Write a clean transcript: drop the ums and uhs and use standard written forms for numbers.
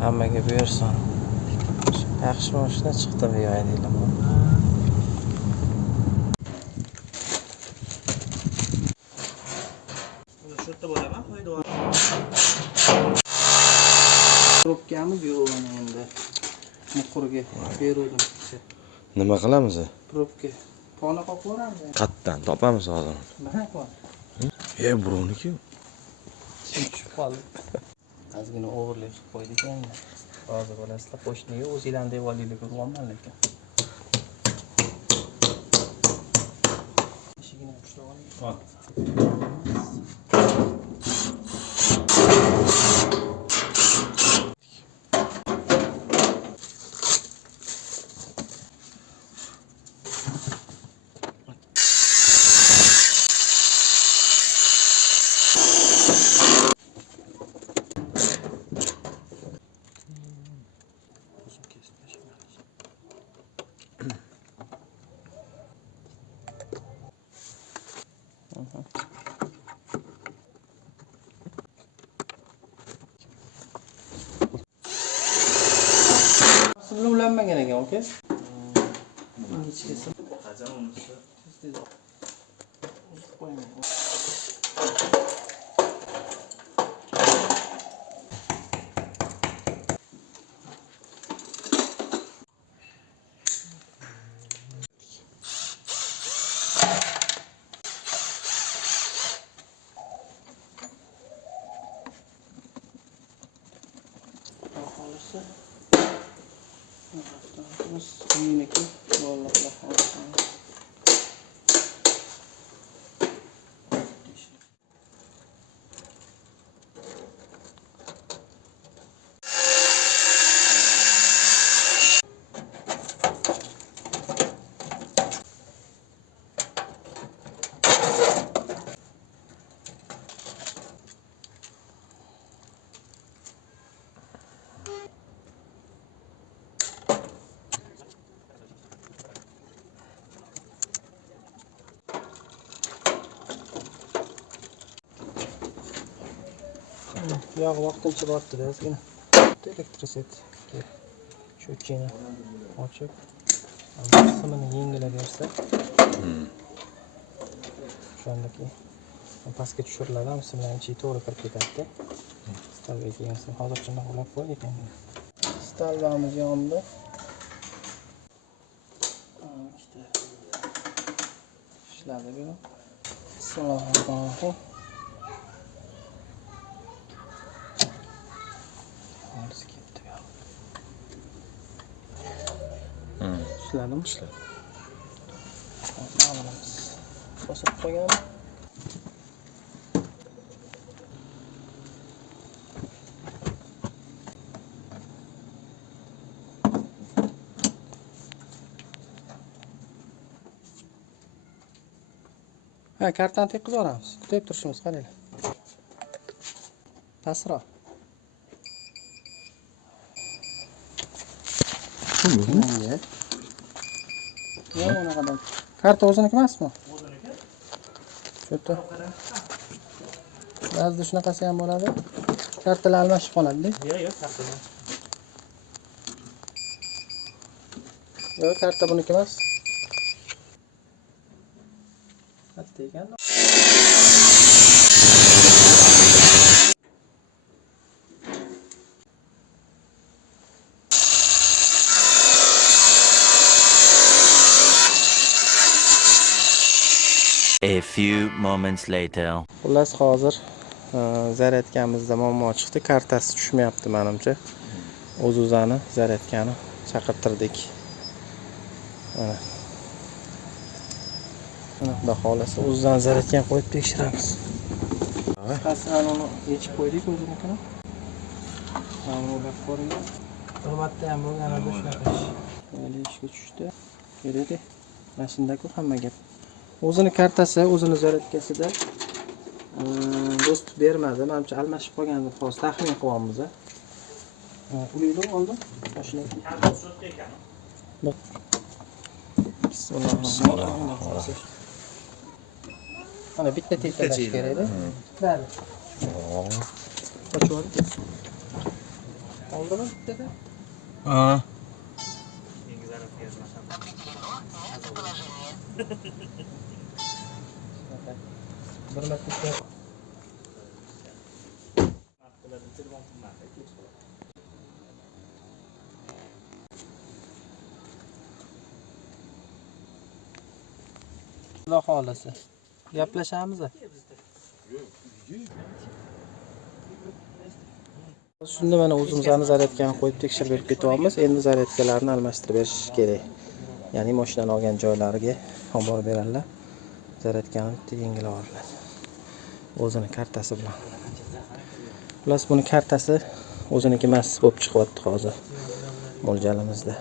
Hammaga buyursin. Yaxshi mashina chiqdi bu yo'ydinglar. Shu yerda bo'laman, qo'ydi. Probkami yo'q endi. Muqurga beruvdim. Nima qilamiz? Probka. Poni qoqib o'ramiz. Qatdan topamiz hozir. Mana qo'y. Birovniki. Tushib qoldi. Ozgina o'g'irlik qilib qo'ydik endi. Hozir bo'lasizlar, qo'shniga o'zinglarni deb olinglar ko'ryapman lekin. Eshigini ushlab oling. Aslında ulanmagan ekan, oka. Ingichkasi. Qazan unisi. Miniki bog'liqlar yog' vaqtincha bordi ozgina. Elektroset. Shu chini ochib, qismini yengilaversa, shundaki pastga tushiriladi, simlarni ichiga to'g'ri kirib ketadi. Stalga kelsin. Hozircha naqlab qo'ydik endi. Stalvamiz yondi. İşte ishladi bu. Bismillahirrohmanirrohim. Hozir ketdi bu. İshladimi? Ishladi. Hozir olamiz. Bosib qo'ygan. Ha, kartani tekkizib olamiz. Kutib turishimiz qaranglar. Pastroq. Shunga. Yo'q, unaqadan. Karta o'ziniki emasmi? O'ziniki. Shu yerda. Ba'zida shunaqasi ham bo'ladi. Kartalar almashib qoladi-da. Yo'q, kartadan. Yo'q, karta buniki emas. Katta ekan. A few moments later. Xullas hozir zaryadkamizda muammo chiqdi. Kartasi tushmayapti menimcha. O'z-o'zini zaryadkani chaqirtirdik. Mana. Xudo xolasa o'zidan zaryadkani qo'yib tekshiramiz. Qasdan uni yechib qo'ydik o'zinikini. Mana bu ko'ring. Hurmatda ham bo'lganida shunaqa ish. Mayli ishga tushdi. Kerakda. Mashinada-ku hamma gap. O'zini kartasi, o'zini zaryadkasida do'st bermadi. Menimcha almashib qolganini hozir taxmin qilyapmiz. Ulaydi oldi. Mashinaki. Kartasi sotdi ekan. Bismillahirrohmanirrohim. Mana bitta tekalash kerak-da. Bari. Qo'chib oldik. Oldimi bittada? Ha. Yangi zaryadka yozmasam. Bir marta ishlab Avtolarda telefon qilmadi, kech qoladi. Xudo xolasa. Gaplashamiz. Shunda mana o'zimizning zaryadkani qo'yib tekshirib berib ketyapmiz. Endi zaryadkalarni almashtirib berish kerak. Ya'ni mashinani olgan joylariga olib borib beradilar. Zaryadkani bitta yengilab olinadi. O'zini kartasi bilan. Plus buni kartasi o'ziniki emas bo'lib chiqyapti hozir. Mo'ljalimizda.